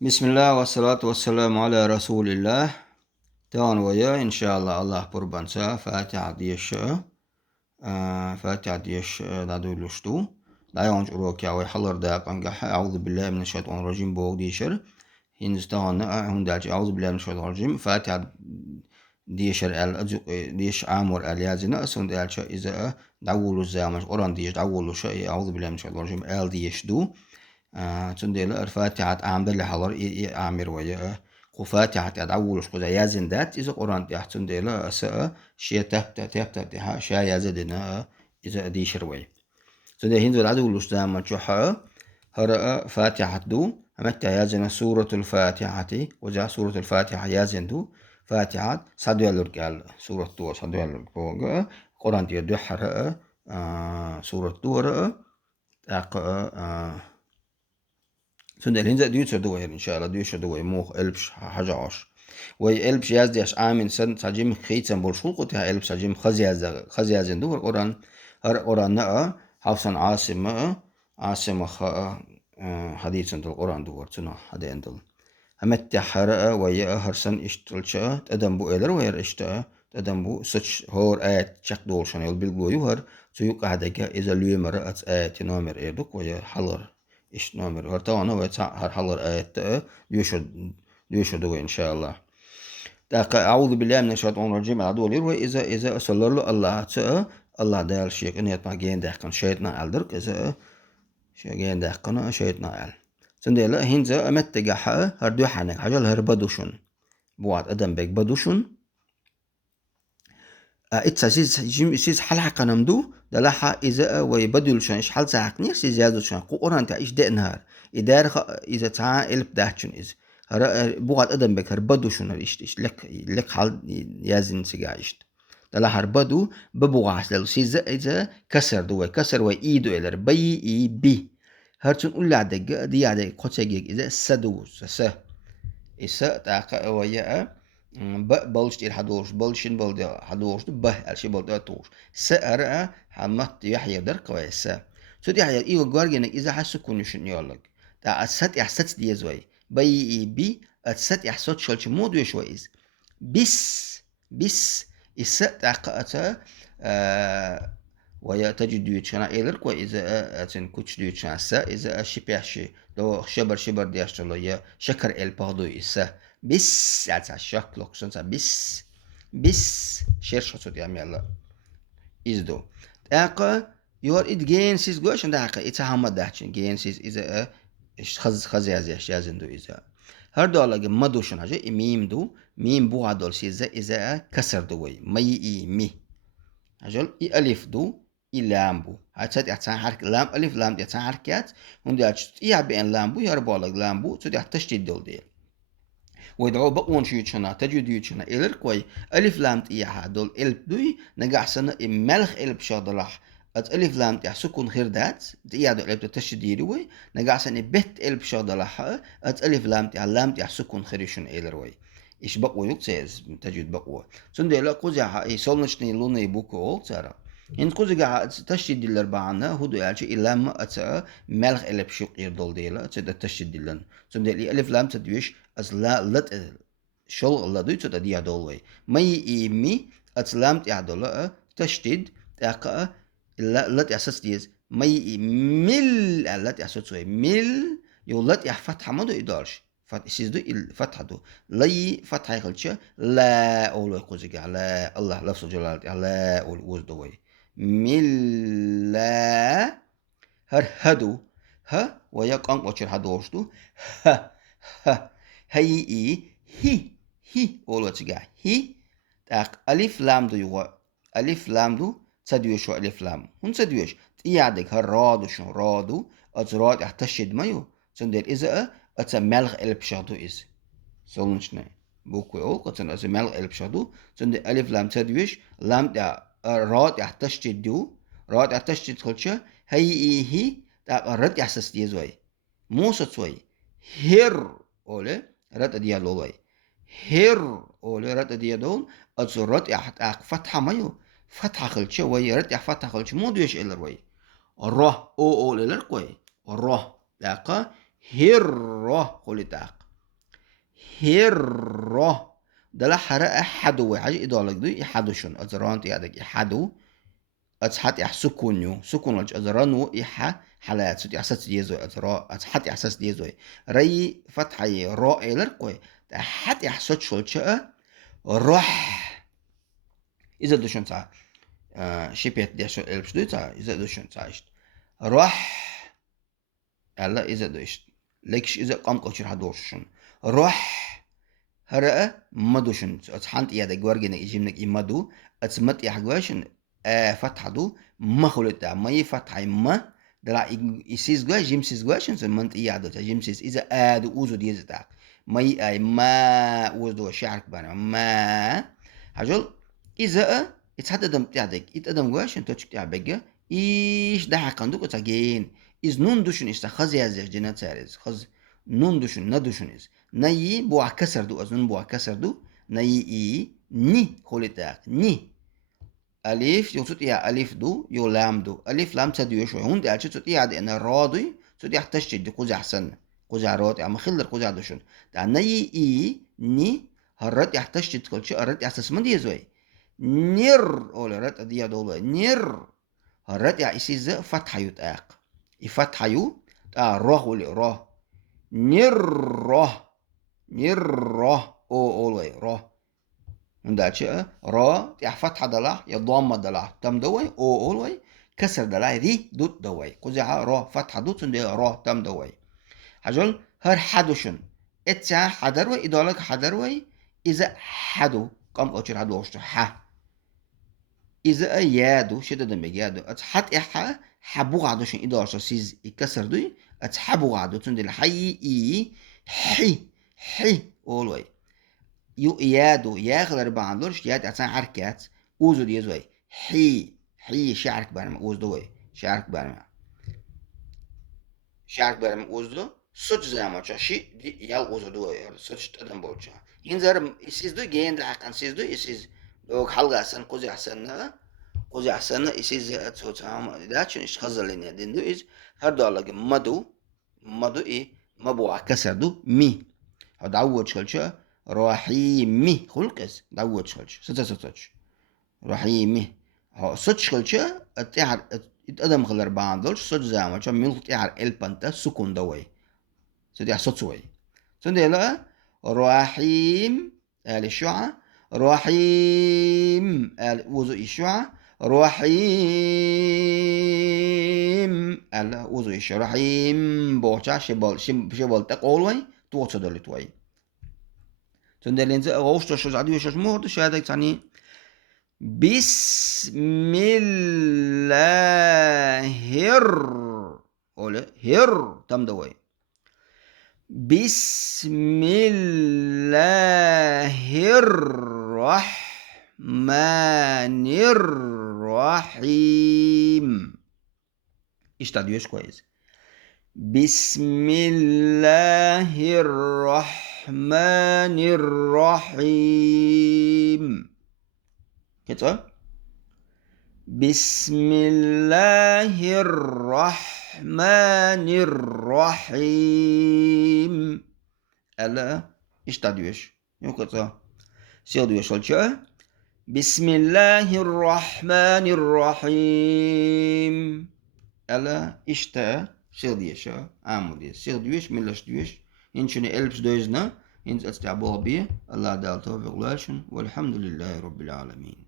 بسم الله والصلاة والسلام على رسول الله. تان ويا إن شاء الله بربانسا فاتحة ديش فاتحة ديش دادو لشتو لا يونج أروكي أو حلر داق أنجح أعوذ بالله من الشيطان الرجيم بوغ ديشر هنزتان هون داج أعوذ بالله من الشيطان الرجيم فاتحة ديشر ديش عامر اليازنا أسون دالش إذا دعولو الزامش قران ديش دعولو شيء أعوذ بالله من الشيطان الرجيم ديش دو تندل الفاتحة عامل حضر أعمر ويا قفاتحة أدعول شقوز يازن دات إذا قرآن تحت تندل أساء شيء تحت تها شيء يازدنا إذا دي شروي تندل هندو العدو لشتام من شحا هرأ فاتحة دو أمتى يازن سورة الفاتحة وجاء سورة الفاتحة يازن دو فاتحة صدو يلرقال سورة دو صدو يلرق قرآن دو حرأ سورة دو رأ سندل هنزا ديوتر دوير إن شاء الله ديوتر دوير موخ ألبش حاجة عش وي ألبش يازديش عامن سن سجيم خيتسن برشول قتها ألبش سجيم خزيازن دور قران هر قران نأ حوسن عاصمة حديث دل قران دور تنا هذا عندل همت حرق ويا هرسن اشتلشا تدم بو إلر وير اشتا تدم بو سچ هور آيات شق دولشان يل بالغلو يهر سيوق هداك إذا ليمر أت آيات نامر إيدوك ويا حلر إيش نامر هرتوانا ويتع هر حلر آيات ديوشو دو إن شاء الله أعوذ بالله من الشيطان الرجيم العدو لير إذا أصلر له الله الله دال شيك إن يتما جين دهقن شيطنا ألدرك إذا شيء دهقن شيطنا أل سندلا هنزا أمت جحا هردو حنك عجل هربدوشن بوعد أدم بيك بدوشن إتسا سيز حلقة نمدو دلحا إذا ويبدلشن إيش حال ساعقني سيز يازوشن قرآن تا إيش ده نهار إذا تا إلب دهشن إز بوعد أدم بيك هربدوشن إيش لك حال يازن سيجايشت دلحا هربدو ببوعس لو سيز إذا كسر وإيدو إلر بي بي هرتون أولى عدق دي عدق قتاجيك إذا السدوس إسا تاقا ويا بلش تير حدوش بلشن بلد حدوش به الشي بلد توش سأرا حمت يحيى درك ويسا سود يحيى إيو جارجنك إذا حسو كونشن يولك تا أسات إحسات دي زوي بي أسات إحسات شلش مود ويشويز بس إسا تاقا أتا ويا تجد ديوتشنا إيلرك وإذا أتن كوتش ديوتشنا سا إذا شبيحشي لو شبر دياشتلو يا شكر الباردو إسا بس يعني شكلك سنسا بس شيرش صوت يا ميلا إزدو أقا يور إد جينسيس جوشن داقا إتهامة داحشن جينسيس إذا خز يازندو إذا هر دولا مدوشن حاجة ميم دو ميم بو عدول سيزا إذا كسر دوي مي أجل ألف دو لام بو هاتشات يحتسان حرك لام ألف لام يحتسان حركات هندي هاتشت بين لام بو يربولك لام بو تدي تشتيد دول ديل ويدعو بقون شيوتشنا تجد يوتشنا إلرك وي ألف لام تيها دول إلب دوي نجح سنة ملخ إلب شادلح ألف لام تيها سكون خير دات تيها دول إلب تشديري وي نجح سنة بيت إلب شادلح ألف لام تيها سكون خيرشون إلر وي إيش بقوة يقصيز تجد بقوة سندي لا قوزها إي سولنشني لوني بوكو ترى إن قوزها تشديد الأربعة هدو يالشي إلا ما أتا ملخ إلب شوق يردول ديلا تدا تشديد لن سندي لي ألف لام تدويش از لا لت شل لا دوت تدي عدولي مي مي اتلامت عدولا تشديد تاقا لا لت اساس ديز مي مل لت اساس مل يولت فتحه ما دو يدارش سيز دو الفتحه دو لي فتحه يخلش لا اولو يقوزق لا الله لفظ جلال لا اول وزدوي مل لا هر هدو ها ويقام وشر هدوش دو ها ها هي هي أول وتجا هي تاق ألف لام دو يوا ألف لام دو تدويش ألف لام هون تدويش تيادك هالرادو شون رادو أتراد احتشد مايو سندل إذا أتملغ ألف شادو إز سولنشنا بوكو أول قتن أتملغ ألف شادو سندل ألف لام تدويش لام دا راد احتشد دو راد احتشد خلشة هي تاق رد يحسس ديزوي موسى توي هير أولي رد ديا لولوي هير أولي رد ديا دول أزرت أق فتحة مايو فتحة خلش وي رد فتحة خلش مو دويش إلر وي الره أولي لركوي الره داقا هير ره قولي داق هر دلا حرق حدو حاجة إدالك دو إحدوشن أزرانت يادك إحدو أتحت سكونيو سكون وجه أزرانو إحا حالات ستي أحساس ديزوي أزرا أتحت أحساس ديزوي ري فتحي را إلر كوي تحت أحساس شلشة روح إذا دوشن تاع شبيت ديش البشدو تاع إذا دوشن تاعشت روح ألا إذا دوشت لكش إذا قام كوشر حدوشن روح هرأ مدوشن أتحنت يادا جوارجنا إجيمنك إمادو أتسمت يحجواشن فتحة دو ما خلطة ما يفتحي ما دلا إسيس جوا جيمسيس جواشن سمنت يادو تا جيمسيس إذا آدو أوزو ديزتا ما أي ما أوزو شعرك بانا ما هجول إذا اتحددم تعدك اتقدم جواشن توشك تعبجة إيش ده حقندوك تاجين إز نون دوشن إستا خزي هزيش جنا تاريز خز نون دوشن ندوشن إز ناي بوع كسر دو أزون بوع كسر دو ناي إي ني خلطة ني ألف يو تطيع ألف دو يو لام دو ألف لام تدو شوي هون دي ألش تطيع دي أنا رادي تطيع تشتي دي قوزع حسن قوزع راد أما خلر قوزع دوشن دا ناي إي ني هرد يحتشتي كل شيء هرد يحسس من دي زوي نير أولا رد أديا دولا نير هرد يحسس فتحة يتاق يفتحة يو راه ولي راه نير راه نير راه أولا راه نداتشا را تيح فتحة دلع يا ضامة دلع تم دوي او اولوي كسر دلع ذي دوت دوي قزع را فتحة دوت سندي را تم دوي حجول هر حدوشن اتسع حدروي ادالك حدروي اذا حدو قام اوشر حدو اوشر ح اذا يادو شدد مجادو اتحت احا حبو عدوشن ادالش سيز يكسر دوي اتحبو عدو سندي الحي اي حي اولوي يو يادو ياخذ 4 دولش ياد عشان حركات اوزو دي زوي حي شعرك بارم اوز دوي شعرك بارم اوزو suç zamacha shi yal اوزو دوي suç تقدم بوچا ينزر يسيز دو جين دعقان سيز دو يسيز دوك حلقة أحسن قوزي أحسن يسيز تصوت عام داتشن إيش خزر لين يدين دو إز هردو على مدو إيه مبوع كسر دو مي هاد عود شلشة رحيمي خلقس دعوت شلش ستش رحيمي ها ستش شلشة اتعر اتقدم خلر بعضلش ستش زعما شو مين اتعر البنتا سكون دوي ستي صوت سوي سندي لا رحيم آل الشعة رحيم آل وضو الشعة رحيم آل وضو الشعة رحيم بوشا شبال تقولوي توصل دولتوي تندلين غوشت شوز عدي وشوز مورد شهادك يعني بسم الله ولا هر تم دوي بسم الله الرحمن الرحيم ايش تعديوش كويس بسم الله الرحمن الرحيم كده بسم الله الرحمن الرحيم ألا إيش تعديوش يوكتا سيادوش والشاء بسم الله الرحمن الرحيم ألا إشتا سياديشا عامودي سياديوش ملاش ديوش إنشني ألبس دوزنا إنت أستعبوا بيه الله دال توفيق لاشن والحمد لله رب العالمين